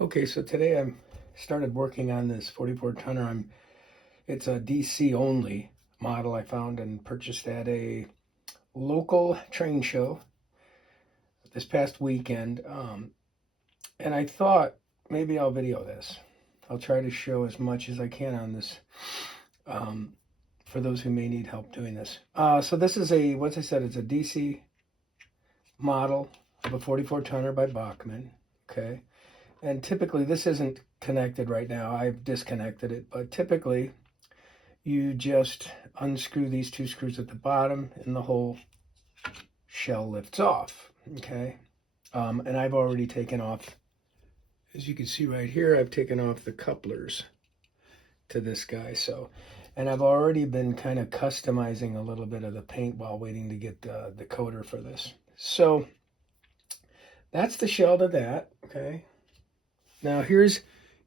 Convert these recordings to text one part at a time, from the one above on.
Okay, so today I started working on this 44 tonner. It's a DC only model I found and purchased at a local train show this past weekend. And I thought maybe I'll video this. I'll try to show as much as I can on this for those who may need help doing this. So this is once I said, it's a DC model of a 44 tonner by Bachmann. Okay. And typically, this isn't connected right now. I've disconnected it, but typically you just unscrew these two screws at the bottom and the whole shell lifts off, okay? And I've already taken off, as you can see right here, I've taken off the couplers to this guy. And I've already been kind of customizing a little bit of the paint while waiting to get the decoder for this. So that's the shell to that, okay? Now here's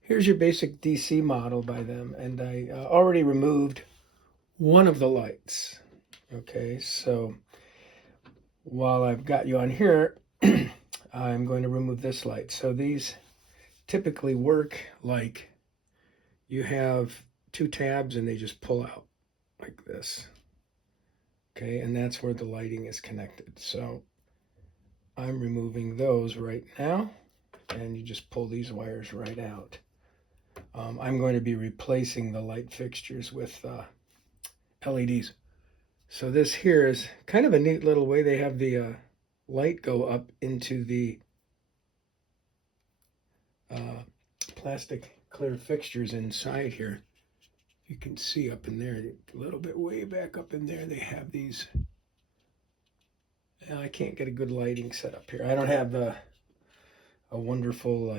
your basic DC model by them, and I already removed one of the lights. Okay, so while I've got you on here, I'm going to remove this light. So these typically work like you have two tabs and they just pull out like this. Okay, and that's where the lighting is connected. So I'm removing those right now. And you just pull these wires right out. I'm going to be replacing the light fixtures with LEDs. So this here is kind of a neat little way. They have the light go up into the plastic clear fixtures inside here. You can see up in there, a little bit way back up in there, they have these. I can't get a good lighting set up here. I don't have a wonderful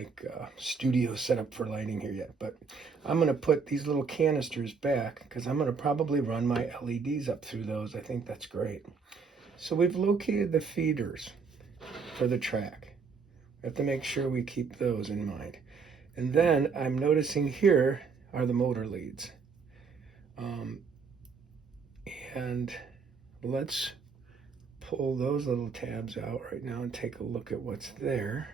studio setup for lighting here yet, but I'm going to put these little canisters back because I'm going to probably run my LEDs up through those. I think that's great. So we've located the feeders for the track. We have to make sure we keep those in mind. And then I'm noticing here are the motor leads. And let's pull those little tabs out right now and take a look at what's there.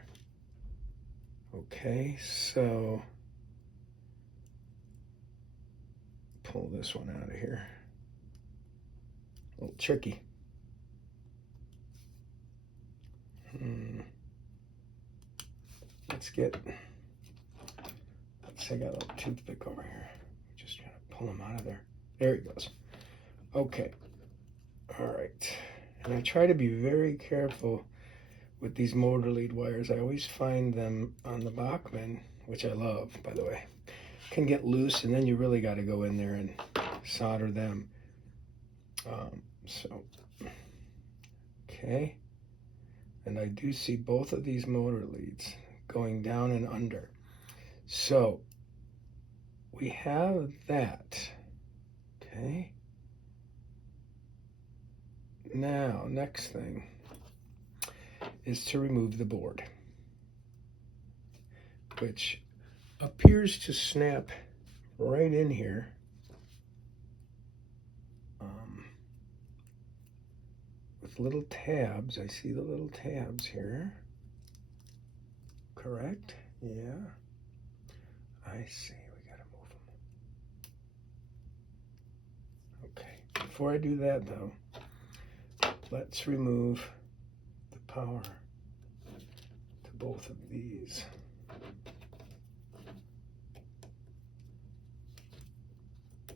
Okay, so pull this one out of here. A little tricky. Let's say I got a little toothpick over here. Just trying to pull them out of there. There he goes. Okay. All right. And I try to be very careful with these motor lead wires. I always find them on the Bachmann, which I love, by the way, can get loose, and then you really got to go in there and solder them. Okay. And I do see both of these motor leads going down and under. So we have that. Okay. Now, next thing is to remove the board, which appears to snap right in here. With little tabs. I see the little tabs here. Correct? Yeah. I see. We got to move them. Okay. Before I do that, though, let's remove the power to both of these.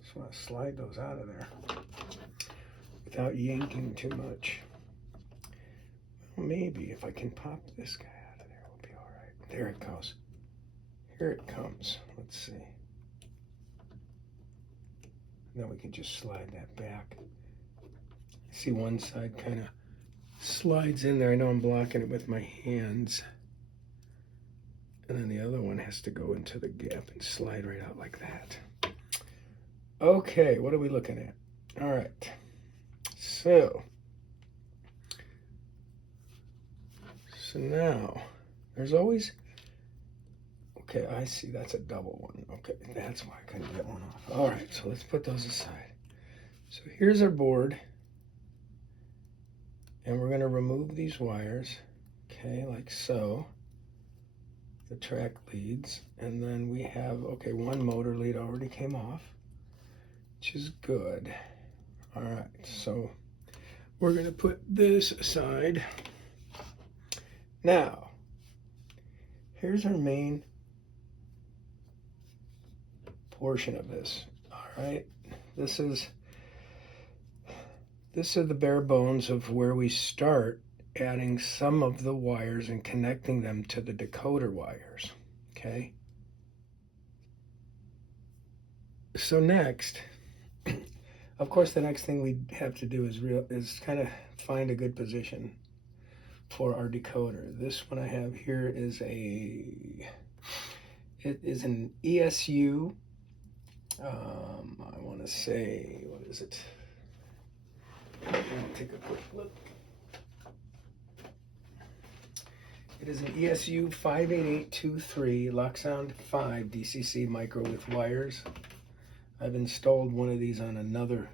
Just want to slide those out of there without yanking too much. Well, maybe if I can pop this guy out of there, we'll be all right. There it goes. Here it comes. Let's see. Then we can just slide that back. See, one side kind of slides in there. I know I'm blocking it with my hands. And then the other one has to go into the gap and slide right out like that. Okay, what are we looking at? All right. So now there's always, okay, I see that's a double one. Okay, that's why I couldn't get one off. All right, so let's put those aside. So here's our board. And we're going to remove these wires, okay, like so. the track leads, and then we have, okay, one motor lead already came off, which is good. All right, so we're going to put this aside. Now, here's our main portion of this. All right, this is the bare bones of where we start adding some of the wires and connecting them to the decoder wires. Okay. So next, of course, the next thing we have to do is kind of find a good position for our decoder. This one I have here is an ESU. I want to say, what is it? I'll take a quick look. It is an ESU 58823 Loksound 5 DCC micro with wires. I've installed one of these on another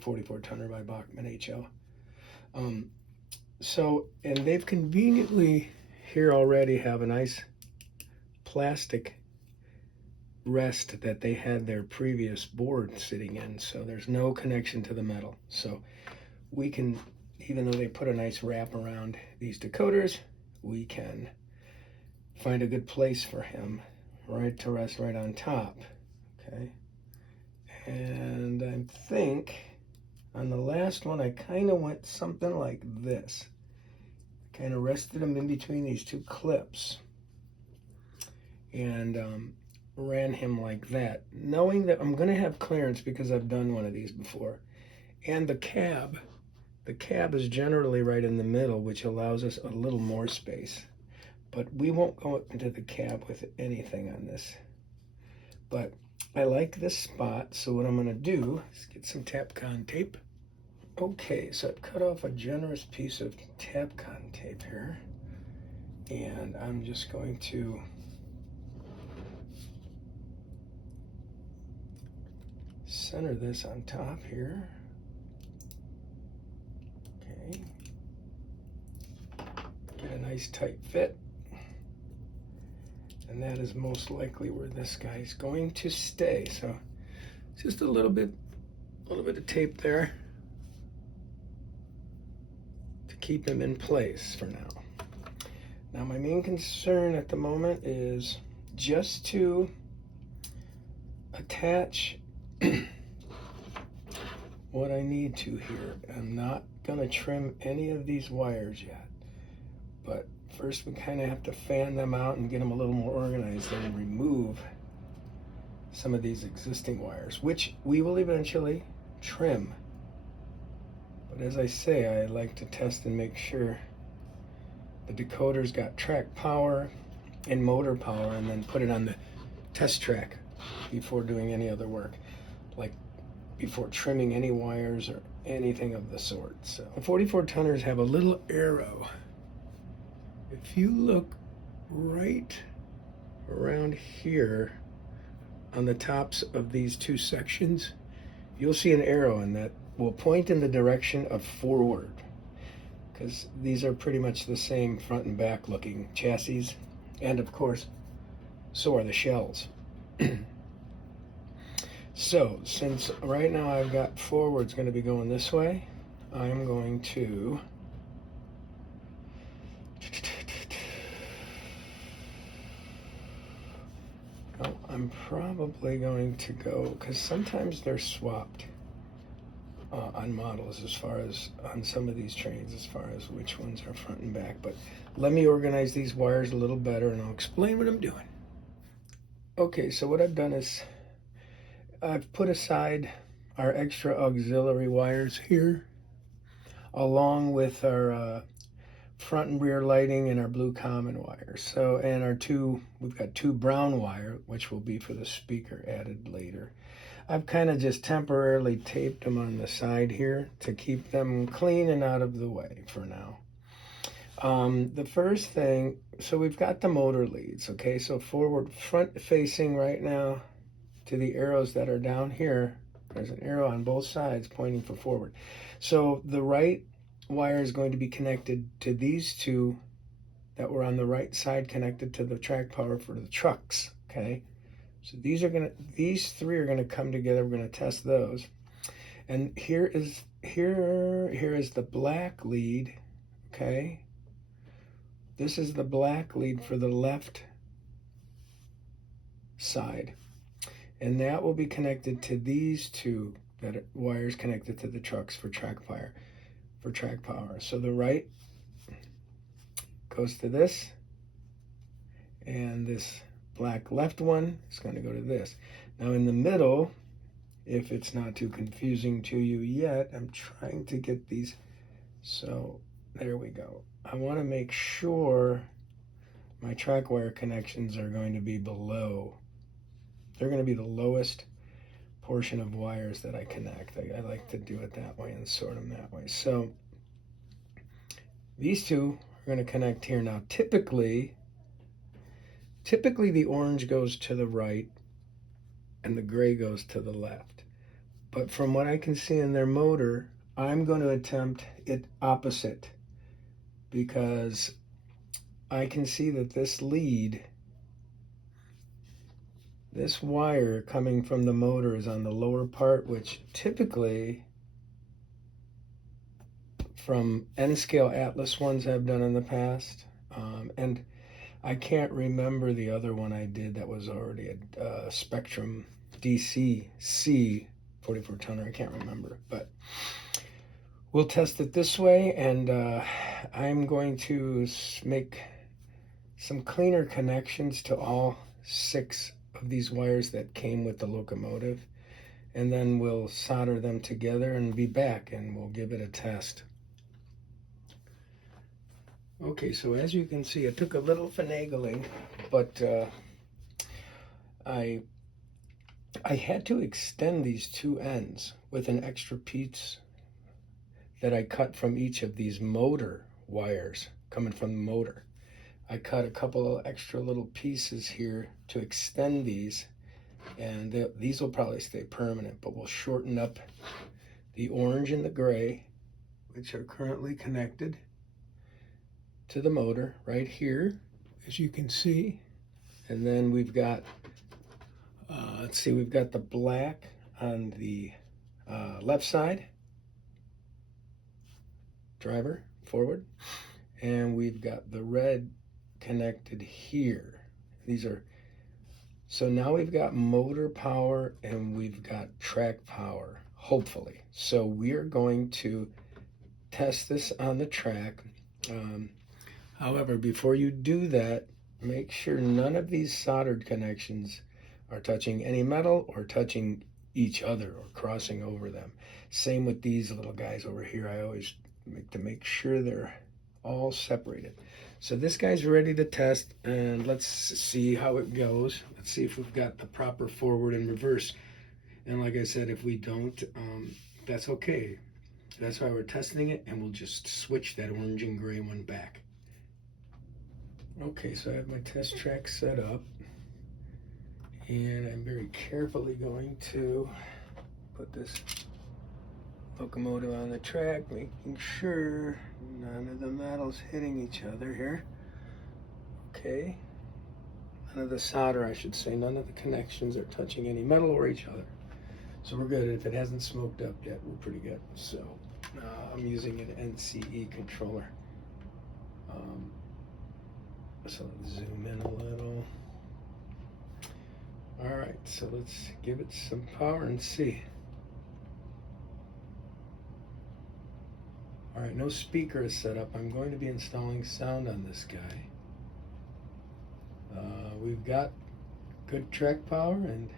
44 tonner by Bachmann HO. And they've conveniently here already have a nice plastic rest that they had their previous board sitting in, so there's no connection to the metal. So we can, even though they put a nice wrap around these decoders, we can find a good place for him right to rest right on top. Okay, and I think on the last one I kind of went something like this. Kind of rested him in between these two clips and ran him like that, knowing that I'm going to have clearance because I've done one of these before. And the cab is generally right in the middle, which allows us a little more space. But we won't go into the cab with anything on this. But I like this spot, so what I'm going to do is get some Tapcon tape. Okay, so I've cut off a generous piece of Tapcon tape here, and I'm just going to center this on top here. Okay, get a nice tight fit, and that is most likely where this guy is going to stay. So just a little bit of tape there to keep him in place for now. Now my main concern at the moment is just to attach what I need to here. I'm not going to trim any of these wires yet, but first we kind of have to fan them out and get them a little more organized and remove some of these existing wires, which we will eventually trim. But as I say, I like to test and make sure the decoder's got track power and motor power, and then put it on the test track before doing any other work, like before trimming any wires or anything of the sort. So the 44 tonners have a little arrow. If you look right around here on the tops of these two sections, you'll see an arrow, and that will point in the direction of forward, because these are pretty much the same front and back looking chassis, and of course so are the shells. So since right now I've got forward's going to be going this way, I'm going to I'm probably going to go, because sometimes they're swapped on models as far as on some of these trains as far as which ones are front and back. But let me organize these wires a little better and I'll explain what I'm doing. Okay, so what I've done is I've put aside our extra auxiliary wires here, along with our front and rear lighting and our blue common wires. So, and we've got two brown wire, which will be for the speaker, added later. I've kind of just temporarily taped them on the side here to keep them clean and out of the way for now. The first thing, so we've got the motor leads, okay? So forward, front facing right now to the arrows that are down here. There's an arrow on both sides pointing for forward. So the right wire is going to be connected to these two that were on the right side connected to the track power for the trucks. Okay, so these three are gonna come together. We're gonna test those. And here is the black lead. Okay, this is the black lead for the left side, and that will be connected to these two wires connected to the trucks for track power. So the right goes to this, and this black left one is going to go to this. Now in the middle, if it's not too confusing to you yet, I'm trying to get these. So there we go. I want to make sure my track wire connections are going to be below. They're going to be the lowest portion of wires that I connect. I like to do it that way and sort them that way. So these two are going to connect here. Now typically the orange goes to the right and the gray goes to the left. But from what I can see in their motor, I'm going to attempt it opposite, because I can see that this lead, this wire coming from the motor, is on the lower part, which typically from N-scale Atlas ones I've done in the past, and I can't remember the other one I did that was already a Spectrum DC C 44 tonner. I can't remember, but we'll test it this way, and I'm going to make some cleaner connections to all 6 of these wires that came with the locomotive, and then we'll solder them together and be back, and we'll give it a test. Okay, so as you can see, it took a little finagling, but I had to extend these 2 ends with an extra piece that I cut from each of these motor wires coming from the motor. I cut a couple of extra little pieces here to extend these, and these will probably stay permanent, but we'll shorten up the orange and the gray, which are currently connected to the motor right here, as you can see. And then we've got, let's see, we've got the black on the left side, driver, forward, and we've got the red connected here. These are, so now we've got motor power and we've got track power, hopefully. So we're going to test this on the track. However, before you do that, make sure none of these soldered connections are touching any metal or touching each other or crossing over them. Same with these little guys over here. I always make sure they're all separated. So this guy's ready to test, and let's see how it goes. Let's see if we've got the proper forward and reverse. And like I said, if we don't, that's okay. That's why we're testing it, and we'll just switch that orange and gray one back. Okay, so I have my test track set up, and I'm very carefully going to put this locomotive on the track, making sure none of the metals hitting each other here. Okay, none of the solder, I should say, none of the connections are touching any metal or each other. So we're good. If it hasn't smoked up yet, we're pretty good. So I'm using an NCE controller. So let's zoom in a little. All right, so let's give it some power and see. All right, no speaker is set up. I'm going to be installing sound on this guy. We've got good track power, and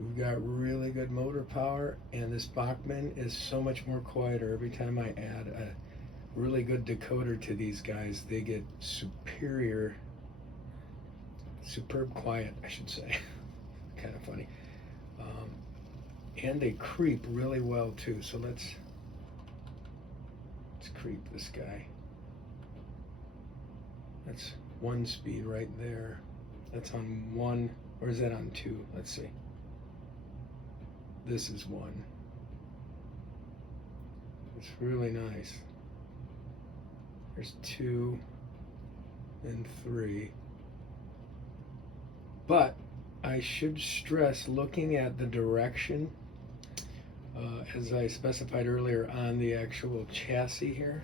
we've got really good motor power, and this Bachmann is so much more quieter. Every time I add a really good decoder to these guys, they get superb quiet, I should say. Kind of funny. And they creep really well too. So let's creep this guy. That's 1 speed right there. That's on 1, or is that on 2? Let's see. This is 1. It's really nice. There's 2. and 3. But I should stress, looking at the direction, as I specified earlier on the actual chassis here,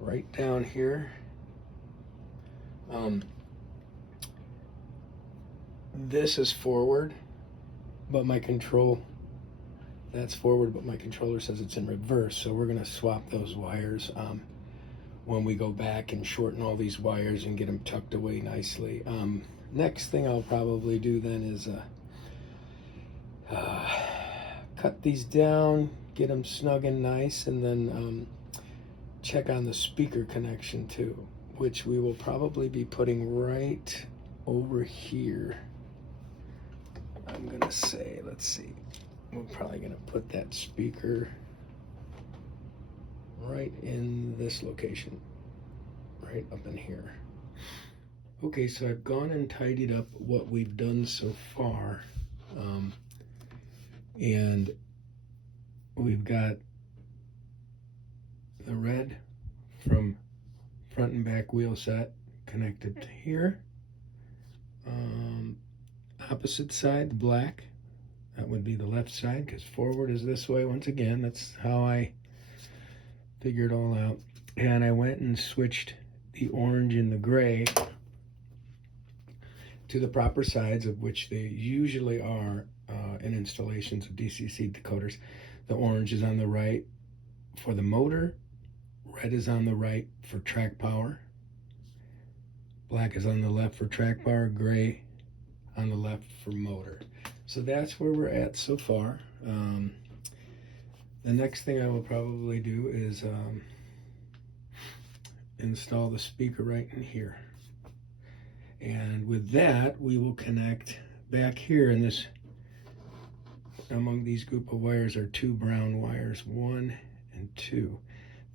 right down here, this is forward, but my control, that's forward, but my controller says it's in reverse, so we're going to swap those wires when we go back and shorten all these wires and get them tucked away nicely. Next thing I'll probably do then is cut these down, get them snug and nice, and then check on the speaker connection too, which we will probably be putting right over here. I'm gonna say, let's see, we're probably gonna put that speaker right in this location, right up in here. Okay, so I've gone and tidied up what we've done so far, and we've got the red from front and back wheel set connected to here. Opposite side, the black, that would be the left side, because forward is this way. Once again, that's how I figured it all out. And I went and switched the orange and the gray to the proper sides, of which they usually are in installations of DCC decoders. The orange is on the right for the motor, red is on the right for track power, black is on the left for track power, gray on the left for motor. So that's where we're at so far. The next thing I will probably do is install the speaker right in here. And with that, we will connect back here in this, among these group of wires are 2 brown wires, 1 and 2.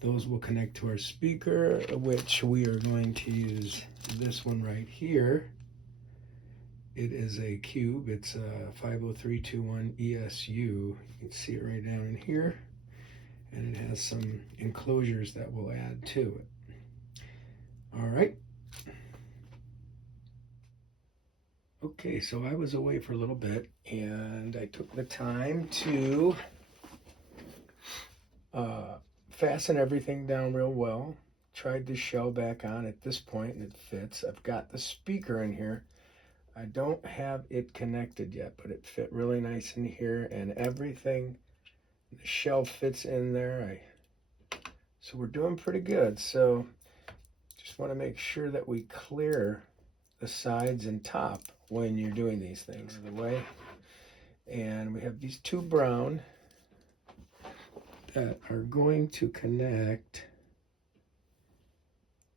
Those will connect to our speaker, which we are going to use this one right here. It is a cube. It's a 50321 ESU. You can see it right down in here. And it has some enclosures that we'll add to it. All right. Okay, so I was away for a little bit, and I took the time to fasten everything down real well. Tried the shell back on at this point, and it fits. I've got the speaker in here. I don't have it connected yet, but it fit really nice in here, and everything, the shell fits in there. So we're doing pretty good. So just want to make sure that we clear the sides and top when you're doing these things out of the way. And we have these 2 brown that are going to connect.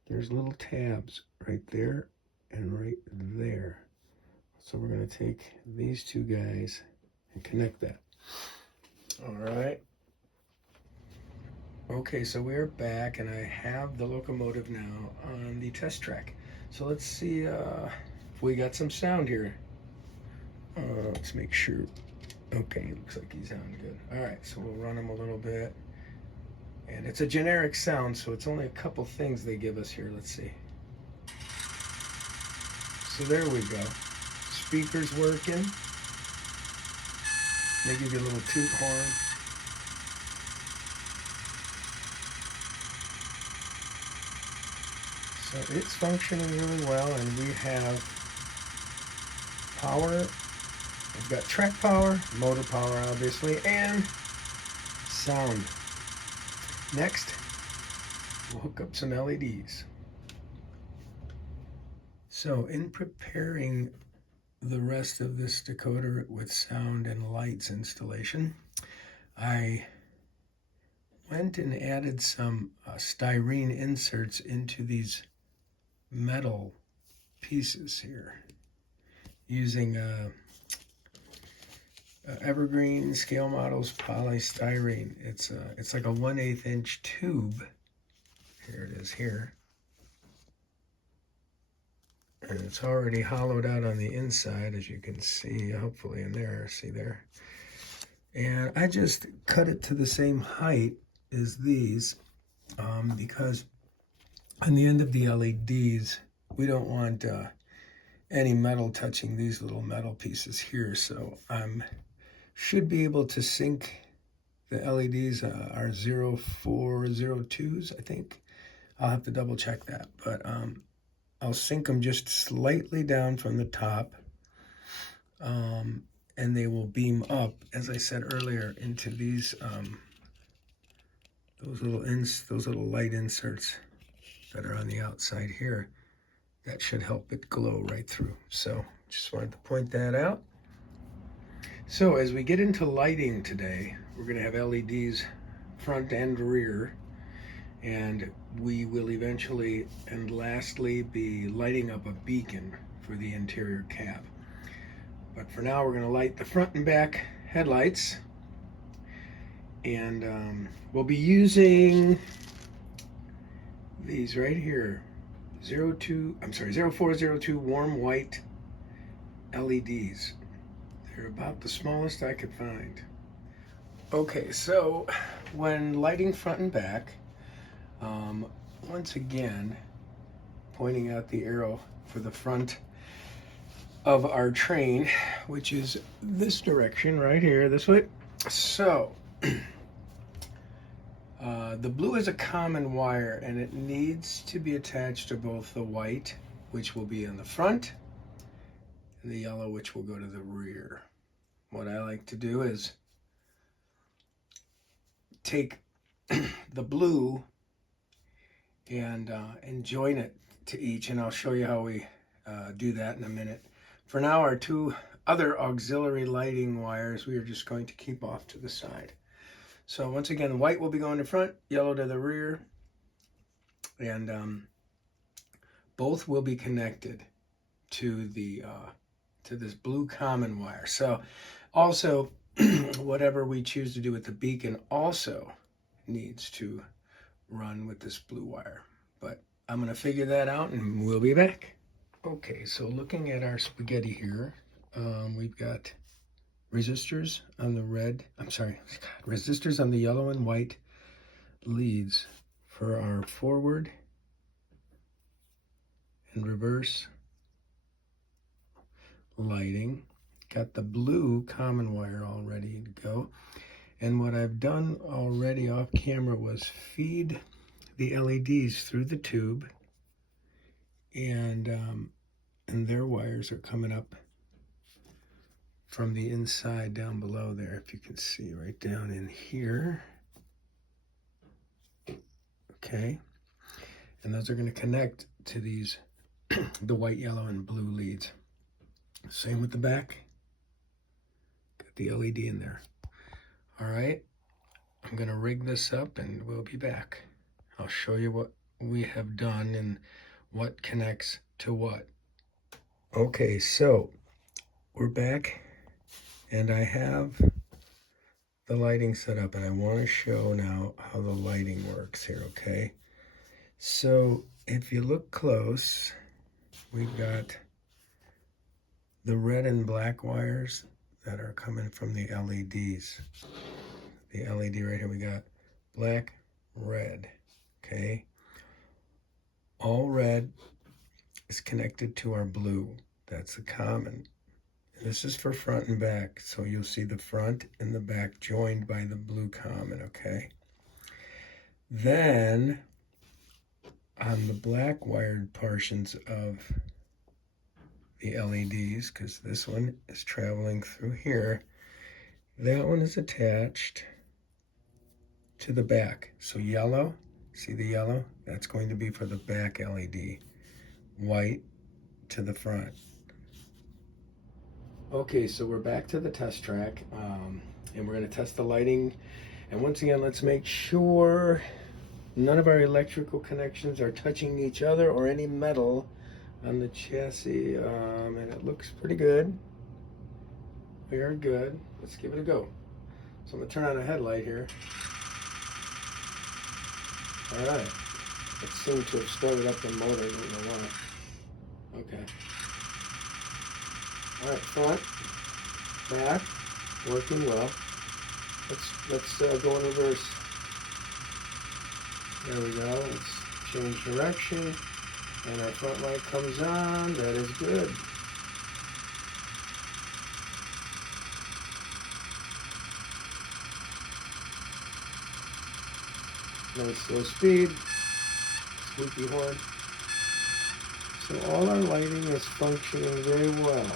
There's little tabs right there and right there. So we're going to take these 2 guys and connect that. All right. Okay, so we're back, and I have the locomotive now on the test track. So let's see if we got some sound here. Let's make sure. Okay, looks like he's sounding good. All right, so we'll run him a little bit. And it's a generic sound, so it's only a couple things they give us here. Let's see. So there we go. Speaker's working. They give you a little toot horn. So it's functioning really well, and we have power. We've got track power, motor power obviously, and sound. Next, we'll hook up some LEDs. So in preparing the rest of this decoder with sound and lights installation, I went and added some styrene inserts into these metal pieces here using Evergreen Scale Models polystyrene. It's like a 1/8 inch tube. Here it is here. And it's already hollowed out on the inside, as you can see, hopefully in there, see there. And I just cut it to the same height as these because on the end of the LEDs, we don't want any metal touching these little metal pieces here. So should be able to sync the LEDs are 0402s, I think. I'll have to double check that, but I'll sync them just slightly down from the top, and they will beam up, as I said earlier, into these those little light inserts that are on the outside here. That should help it glow right through. So just wanted to point that out. So as we get into lighting today, we're going to have LEDs front and rear, and we will eventually and lastly be lighting up a beacon for the interior cab. But for now, we're going to light the front and back headlights, and we'll be using these right here, 0402 warm white LEDs. They're about the smallest I could find. Okay, so when lighting front and back, once again, pointing out the arrow for the front of our train, which is this direction right here, this way. So, the blue is a common wire, and it needs to be attached to both the white, which will be in the front, and the yellow, which will go to the rear. What I like to do is take the blue and join it to each, and I'll show you how we do that in a minute. For now, our two other auxiliary lighting wires we are just going to keep off to the side. So once again, white will be going to front, yellow to the rear, and both will be connected to the to this blue common wire. So also, whatever we choose to do with the beacon also needs to run with this blue wire. But I'm going to figure that out, and we'll be back. Okay, so looking at our spaghetti here, we've got resistors on the resistors on the yellow and white leads for our forward and reverse lighting. Got the blue common wire all ready to go. And what I've done already off camera was feed the LEDs through the tube, and their wires are coming up from the inside down below there, if you can see right down in here. Okay, and those are going to connect to these the white, yellow, and blue leads. Same with the back. Got the LED in there. All right, I'm going to rig this up, and we'll be back. I'll show you what we have done and what connects to what. Okay, so we're back, and I have the lighting set up, and I want to show now how the lighting works here, okay? So if you look close, we've got the red and black wires that are coming from the LEDs. The LED right here, we got black, red, okay? All red is connected to our blue. That's the common. This is for front and back, so you'll see the front and the back joined by the blue common, okay? Then, on the black wired portions of the LEDs, because this one is traveling through here, that one is attached to the back. So yellow, see the yellow? That's going to be for the back LED. White to the front. Okay, so we're back to the test track, and we're going to test the lighting. And once again, let's make sure none of our electrical connections are touching each other or any metal on the chassis, and it looks pretty good. We are good. Let's give it a go. So I'm going to turn on a headlight here. All right. It seemed to have started up the motor. I don't know why. Okay. All right, front, back, working well. Let's go in reverse. There we go. Let's change direction, and our front light comes on. That is good. Nice slow speed, squeaky horn. So all our lighting is functioning very well.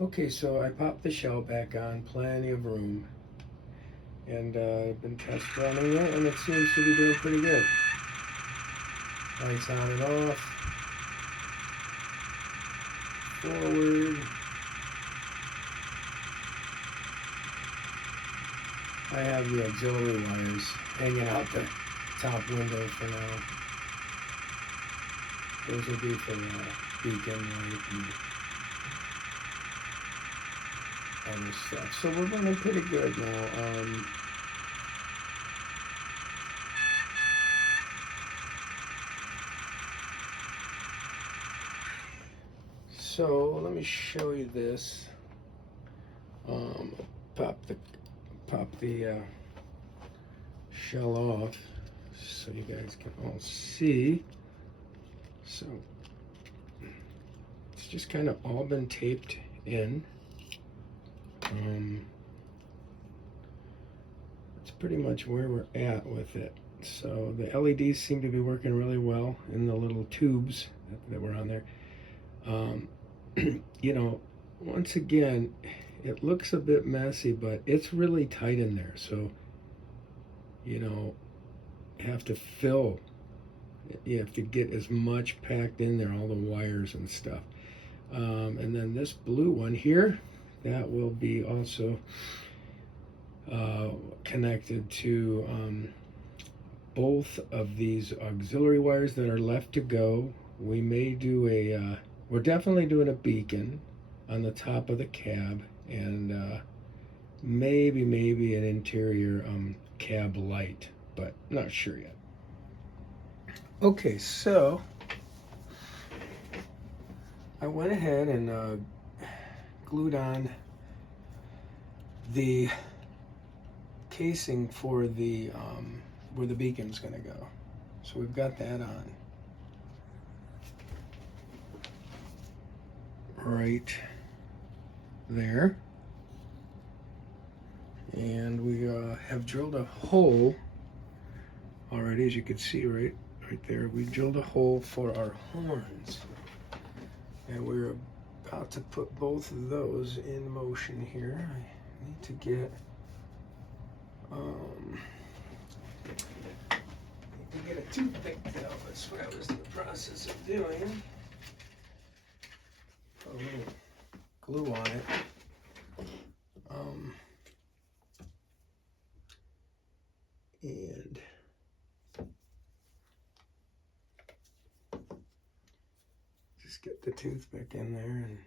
Okay, so I popped the shell back on, plenty of room. And I've been test running it, and it seems to be doing pretty good. Lights on and off. Forward. I have the auxiliary wires hanging out the top window for now. Those will be for the beacon light and other stuff. So we're running pretty good now. So let me show you this. Pop the shell off so you guys can all see. So it's just kind of all been taped in. That's pretty much where we're at with it. So the LEDs seem to be working really well in the little tubes that were on there. You know, once again, it looks a bit messy, but it's really tight in there. So, you know, you have to fill. You have to get as much packed in there, all the wires and stuff. And then this blue one here, that will be also connected to both of these auxiliary wires that are left to go. We may do a, we're definitely doing a beacon on the top of the cab, and maybe an interior cab light, but not sure yet. Okay, so I went ahead and glued on the casing for the where the beacon's going to go. So we've got that on right there, and we have drilled a hole already, as you can see right there. We drilled a hole for our horns, and we're about to put both of those in motion here. I need to get a toothpick tail. That's what I was in the process of doing. Put a little glue on it. And just get the toothpick in there and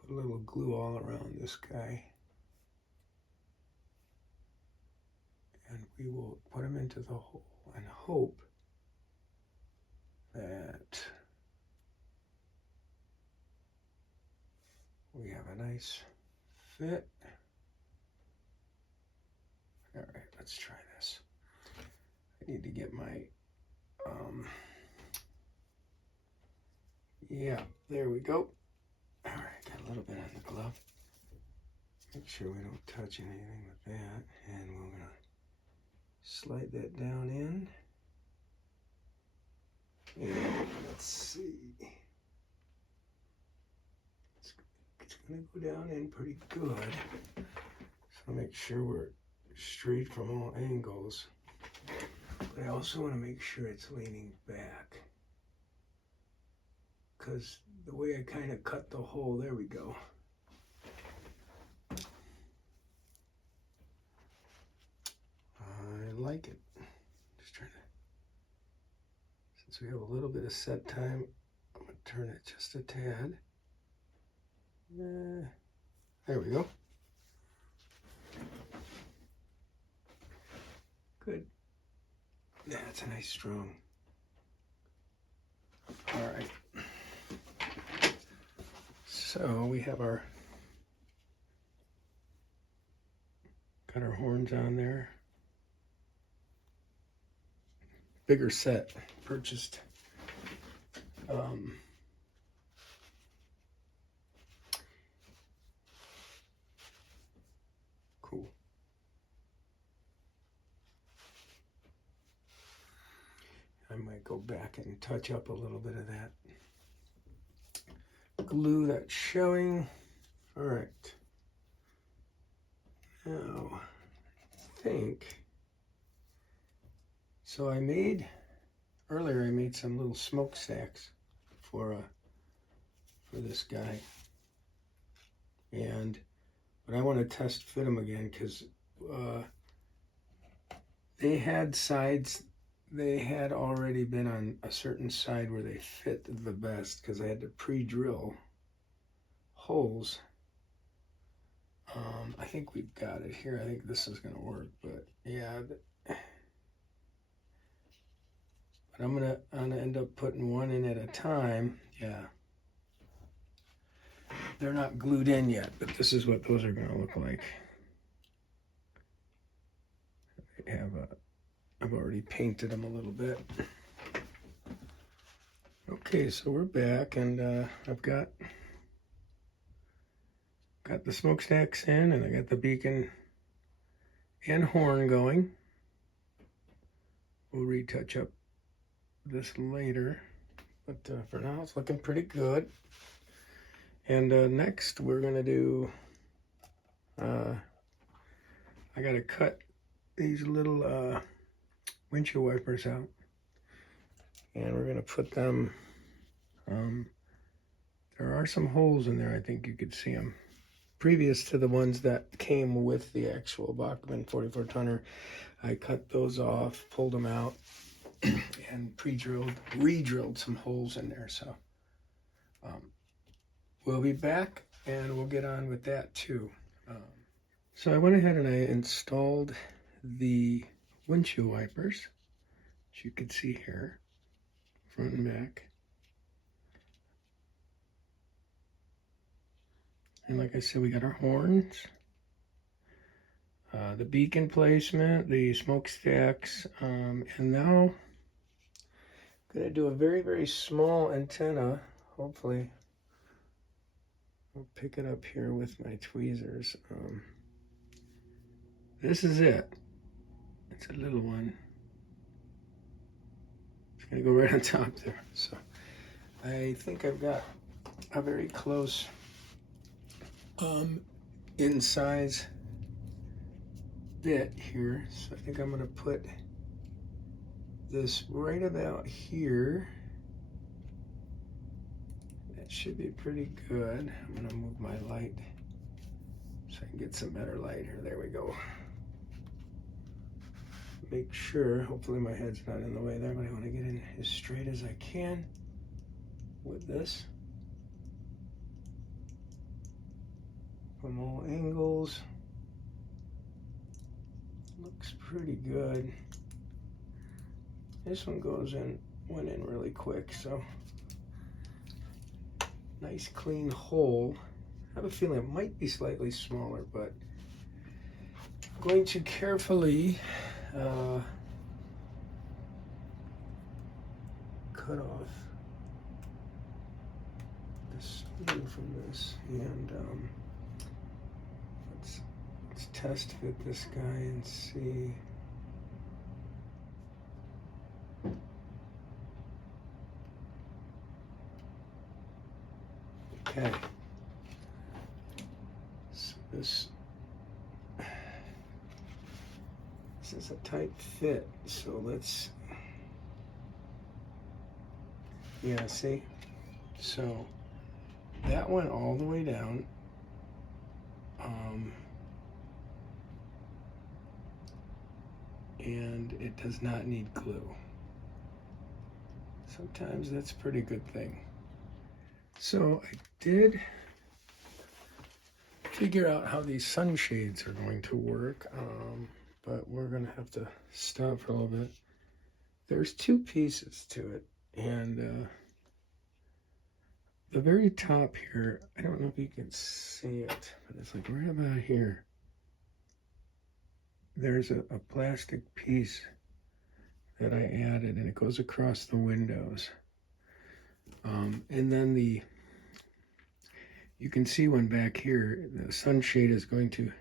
put a little glue all around this guy. And we will put him into the hole and hope that we have a nice fit. All right, let's try this. I need to get my, yeah, there we go. All right, got a little bit on the glove. Make sure we don't touch anything with that. And we're gonna slide that down in. And let's see. It's gonna go down in pretty good. So make sure we're straight from all angles. But I also want to make sure it's leaning back, because the way I kind of cut the hole, there we go. I like it. Just trying to, since we have a little bit of set time, I'm going to turn it just a tad. There we go. Good. That's a nice strong. All right. So we have our, got our horns on there. bigger set purchased. Cool. I might go back and touch up a little bit of that glue that's showing. All right. Now, I think, so earlier I made some little smokestacks for this guy. But I want to test fit them again because they had sides, they had already been on a certain side where they fit the best because I had to pre-drill holes. I think we've got it here. I think this is going to work, but yeah. But I'm gonna end up putting one in at a time. Yeah. They're not glued in yet, but this is what those are going to look like. I've already painted them a little bit. Okay, so we're back, and I've got the smokestacks in, and I got the beacon and horn going. We'll retouch up this later, but for now it's looking pretty good. And next we're gonna do, I gotta cut these little windshield wipers out, and we're gonna put them, there are some holes in there, I think you could see them. Previous to the ones that came with the actual Bachmann 44 tonner, I cut those off, pulled them out, and re-drilled some holes in there. So we'll be back and we'll get on with that too. So I went ahead and I installed the windshield wipers, which you can see here, front and back. And like I said, we got our horns, the beacon placement, the smokestacks, and now I'm going to do a very, very small antenna. Hopefully, I'll pick it up here with my tweezers. This is it. It's a little one. It's going to go right on top there. So I think I've got a very close in size bit here, so I think I'm going to put this right about here. That should be pretty good. I'm going to move my light so I can get some better light here. There we go. Make sure, hopefully my head's not in the way there, but I want to get in as straight as I can with this. From all angles. Looks pretty good. This one went in really quick, so nice clean hole. I have a feeling it might be slightly smaller, but I'm going to carefully cut off the spool from this, and let's test fit this guy and see. Okay, so this is a tight fit, so let's, yeah, see? So that went all the way down. And it does not need glue. Sometimes that's a pretty good thing. So I did figure out how these sunshades are going to work, but we're going to have to stop for a little bit. There's two pieces to it, and the very top here, I don't know if you can see it, but it's like right about here. There's a plastic piece that I added, and it goes across the windows. And then you can see one back here, the sunshade is going to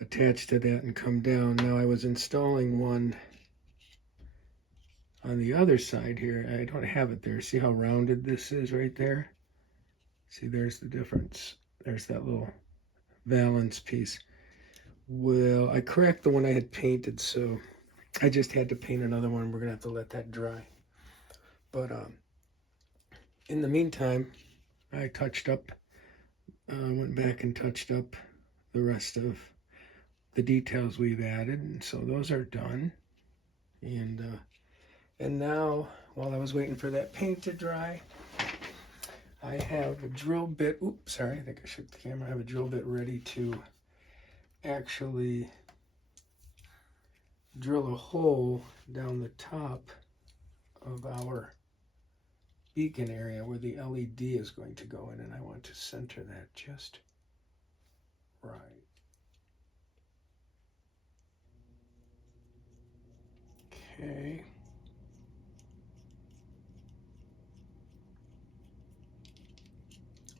attach to that and come down. Now I was installing one on the other side here. I don't have it there. See how rounded this is right there? See, there's the difference. There's that little valance piece. Well, I cracked the one I had painted, so I just had to paint another one. We're gonna have to let that dry. But in the meantime, I touched up, went back and touched up the rest of the details we've added, and so those are done. And now, while I was waiting for that paint to dry, I have a drill bit. Oops, sorry, I think I shook the camera. I have a drill bit ready to actually drill a hole down the top of our beacon area where the LED is going to go in, and I want to center that just right. Okay.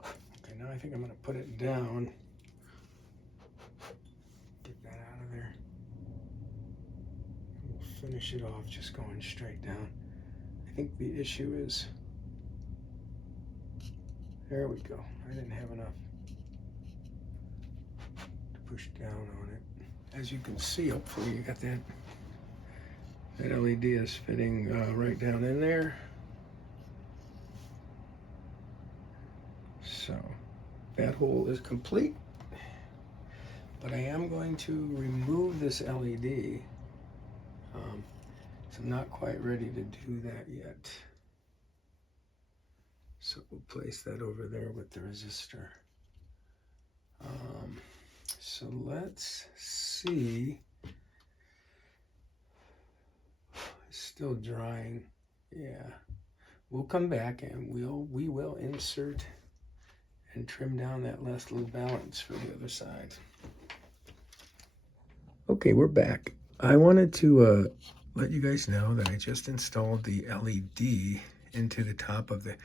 Okay, now I think I'm going to put it down. Get that out of there. We'll finish it off just going straight down. I think the issue is, there we go. I didn't have enough to push down on it. As you can see, hopefully you got that. That LED is fitting right down in there. So that hole is complete. But I am going to remove this LED. So I'm not quite ready to do that yet. So we'll place that over there with the resistor. So let's see. It's still drying. Yeah. We'll come back and we will insert and trim down that last little balance for the other side. Okay, we're back. I wanted to let you guys know that I just installed the LED into the top of the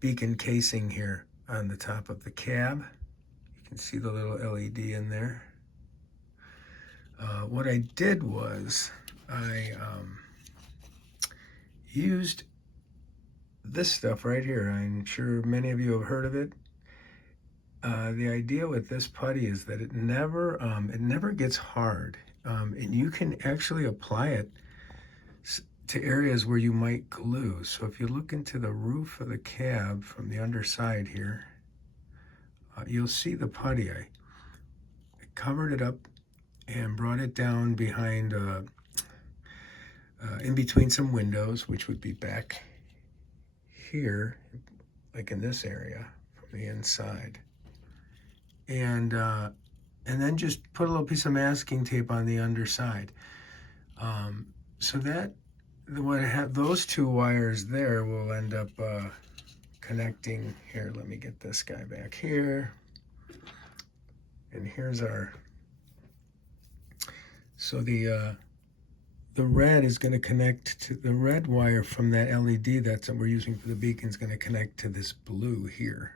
beacon casing here on the top of the cab. You can see the little LED in there. What I did was I used this stuff right here. I'm sure many of you have heard of it. The idea with this putty is that it never gets hard, and you can actually apply it to areas where you might glue. So if you look into the roof of the cab from the underside here, you'll see the putty. I covered it up and brought it down behind, in between some windows, which would be back here, like in this area from the inside. And then just put a little piece of masking tape on the underside. So that when I have those two wires there will end up connecting here. Let me get this guy back here. And here's our, so the red is going to connect to the red wire from that LED that's what we're using for the beacon is going to connect to this blue here.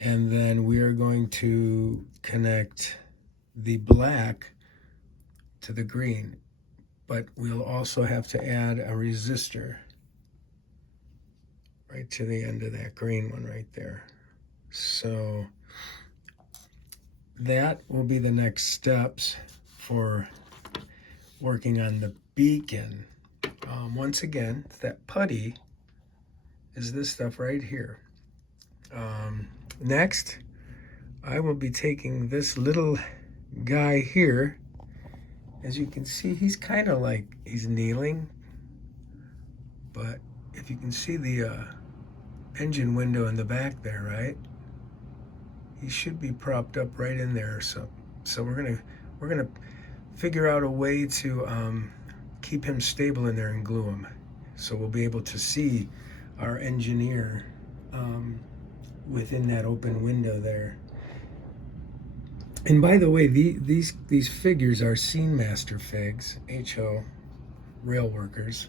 And then we are going to connect the black to the green, but we'll also have to add a resistor right to the end of that green one right there. So that will be the next steps for working on the beacon. Once again, that putty is this stuff right here. Next, I will be taking this little guy here. As you can see, he's kind of like he's kneeling, but if you can see the engine window in the back there, right? He should be propped up right in there. So we're gonna figure out a way to keep him stable in there and glue him. So we'll be able to see our engineer within that open window there. And by the way, these figures are Scene Master figs, HO. rail workers,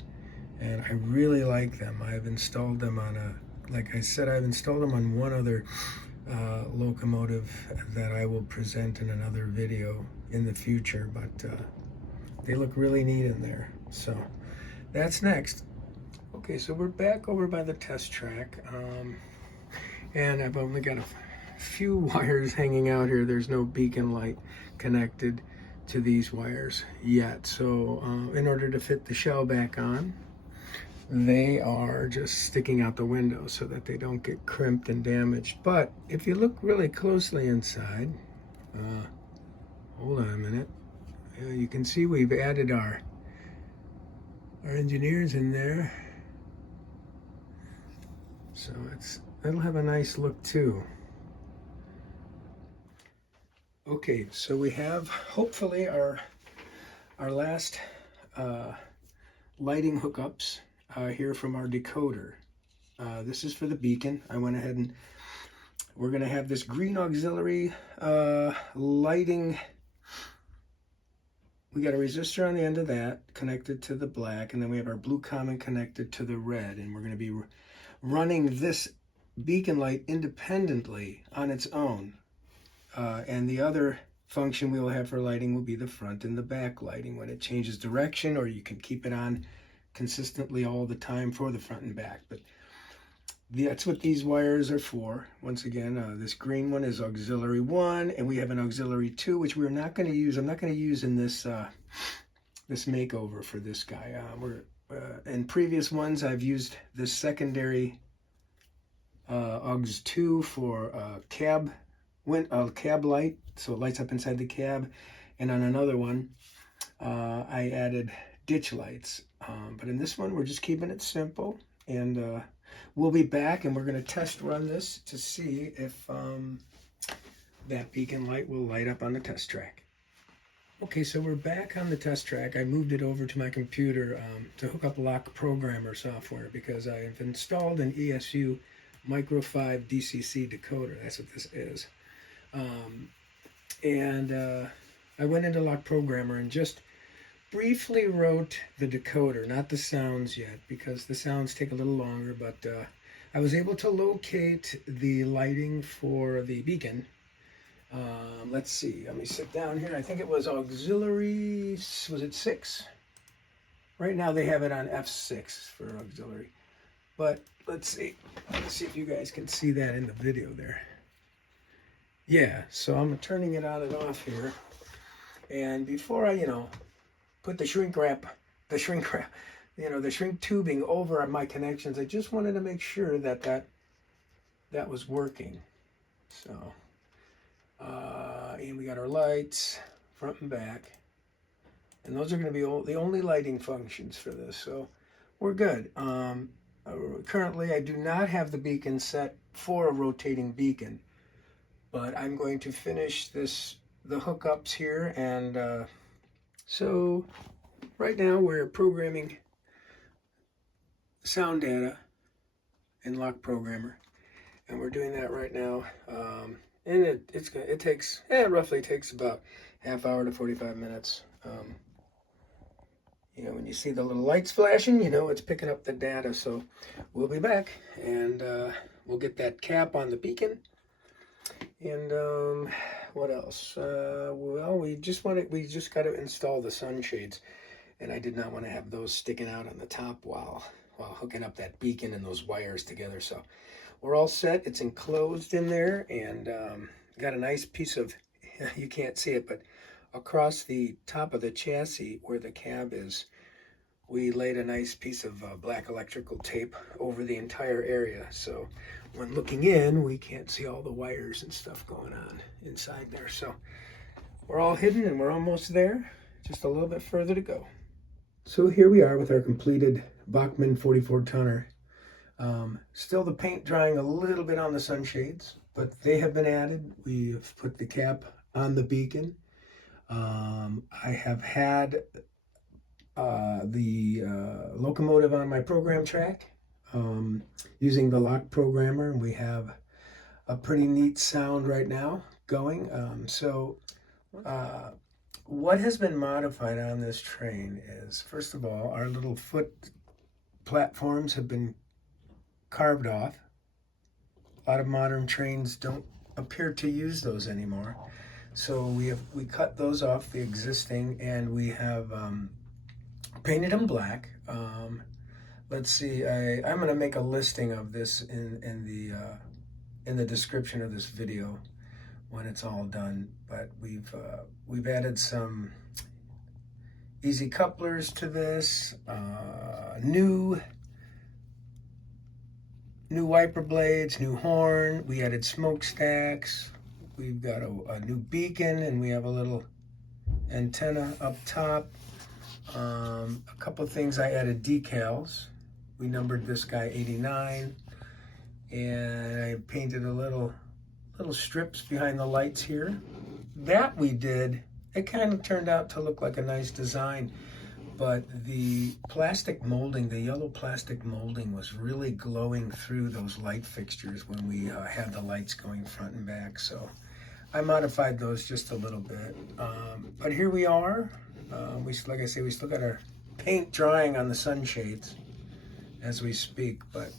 and I really like them. I've installed them on like I said, I've installed them on one other locomotive that I will present in another video in the future, but they look really neat in there. So that's next. Okay, so we're back over by the test track, and I've only got a few wires hanging out here. There's no beacon light connected to these wires yet, so in order to fit the shell back on, they are just sticking out the window so that they don't get crimped and damaged. But if you look really closely inside, hold on a minute, you can see we've added our engineers in there, so it'll have a nice look too. Okay, so we have hopefully our last lighting hookups here from our decoder. This is for the beacon. I went ahead and we're going to have this green auxiliary lighting. We got a resistor on the end of that connected to the black, and then we have our blue common connected to the red, and we're going to be running this beacon light independently on its own. And the other function we will have for lighting will be the front and the back lighting when it changes direction, or you can keep it on consistently all the time for the front and back. But that's what these wires are for. Once again, this green one is auxiliary 1, and we have an auxiliary 2, which we're not going to use. I'm not going to use in this this makeover for this guy. In previous ones, I've used this secondary aux 2 for cab light, so it lights up inside the cab, and on another one I added ditch lights, but in this one we're just keeping it simple, and we'll be back and we're going to test run this to see if that beacon light will light up on the test track. Okay, so we're back on the test track. I moved it over to my computer to hook up Lock Programmer software because I have installed an ESU Micro 5 DCC decoder. That's what this is. I went into Lock Programmer and just briefly wrote the decoder, not the sounds yet, because the sounds take a little longer, but I was able to locate the lighting for the beacon. Let's see, let me sit down here. I think it was auxiliary, was it 6? Right now they have it on F6 for auxiliary, but let's see if you guys can see that in the video there. Yeah, so I'm turning it on and off here, and before I, put the shrink tubing over my connections, I just wanted to make sure that was working. So, and we got our lights front and back, and those are going to be the only lighting functions for this, so we're good. Currently, I do not have the beacon set for a rotating beacon, but I'm going to finish the hookups here, and so right now we're programming sound data in Lock Programmer, and we're doing that right now. And it roughly takes about half hour to 45 minutes. When you see the little lights flashing, it's picking up the data. So we'll be back, and we'll get that cap on the beacon. And what else? Well, we just got to install the sunshades, and I did not want to have those sticking out on the top while hooking up that beacon and those wires together. So we're all set. It's enclosed in there, and got a nice piece of, you can't see it, but across the top of the chassis where the cab is, we laid a nice piece of black electrical tape over the entire area. So when looking in, we can't see all the wires and stuff going on inside there. So we're all hidden and we're almost there. Just a little bit further to go. So here we are with our completed Bachmann 44 tonner. Still the paint drying a little bit on the sunshades, but they have been added. We have put the cap on the beacon. I have had the locomotive on my program track using the Lock Programmer, and we have a pretty neat sound right now going. what has been modified on this train is, first of all, our little foot platforms have been carved off. A lot of modern trains don't appear to use those anymore. So we cut those off the existing, and we have painted them black. Let's see, I'm going to make a listing of this in the description of this video when it's all done. But we've added some easy couplers to this, new wiper blades, new horn. We added smokestacks. We've got a new beacon, and we have a little antenna up top. A couple things, I added decals. We numbered this guy 89, and I painted a little strips behind the lights here. That we did, it kind of turned out to look like a nice design, but the plastic molding, the yellow plastic molding, was really glowing through those light fixtures when we had the lights going front and back. So I modified those just a little bit. But here we are. Like I say, we still got our paint drying on the sunshades as we speak, but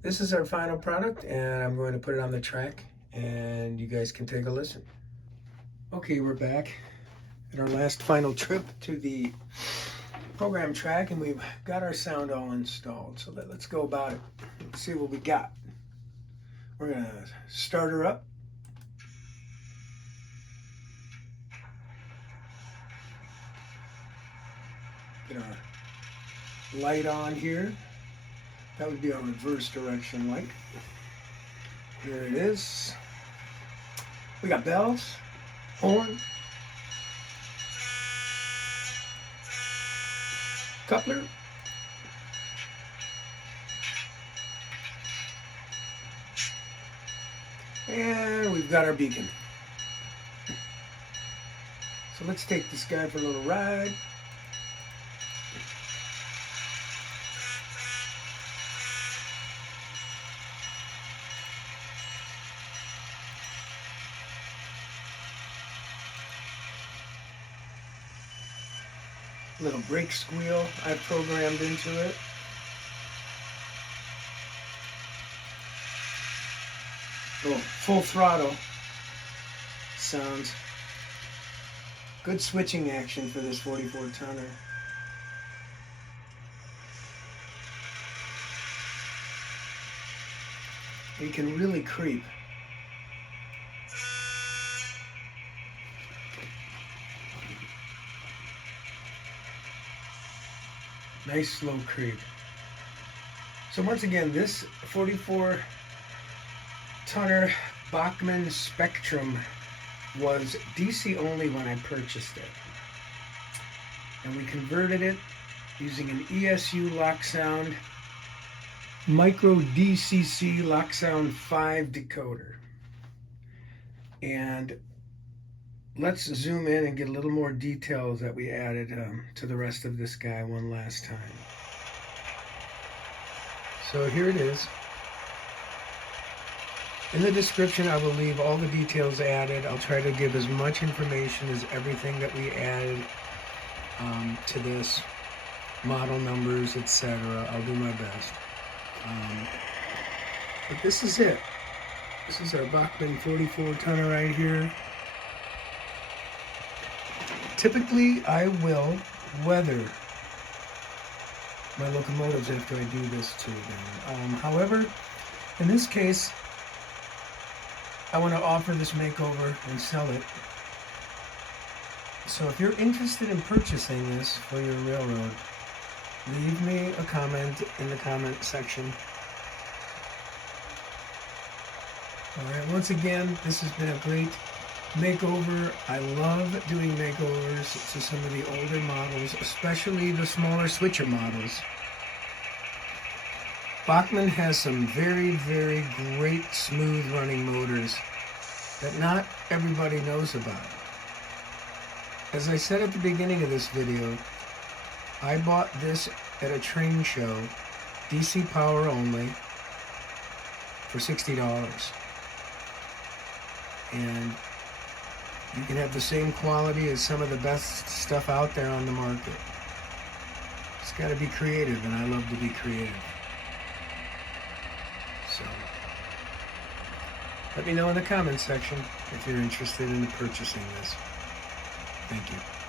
this is our final product, and I'm going to put it on the track, and you guys can take a listen. Okay, we're back at our last final trip to the program track, and we've got our sound all installed. So let's go about it. Let's see what we got. We're gonna start her up. Get our light on here. That would be our reverse direction light. Here it is. We got bells, horn, coupler, and we've got our beacon. So let's take this guy for a little ride. Little brake squeal I programmed into it. Oh, full throttle sounds. Good switching action for this 44 tonner. You can really creep. Nice slow creep. So once again, this 44 tonner Bachmann Spectrum was DC only when I purchased it. And we converted it using an ESU Loksound Micro DCC Loksound 5 decoder. And let's zoom in and get a little more details that we added to the rest of this guy one last time. So here it is. In the description, I will leave all the details added. I'll try to give as much information as everything that we added to this, model numbers, etc. I'll do my best. But this is it. This is our Bachmann 44 tonner right here. Typically, I will weather my locomotives after I do this to them. However, in this case, I want to offer this makeover and sell it. So if you're interested in purchasing this for your railroad, leave me a comment in the comment section. Alright, once again, this has been a great makeover. I love doing makeovers to some of the older models, especially the smaller switcher models. Bachmann has some very, very great smooth running motors that not everybody knows about. As I said at the beginning of this video, I bought this at a train show, DC power only, for $60. And You can have the same quality as some of the best stuff out there on the market. It's got to be creative, and I love to be creative. So, let me know in the comments section if you're interested in purchasing this. Thank you.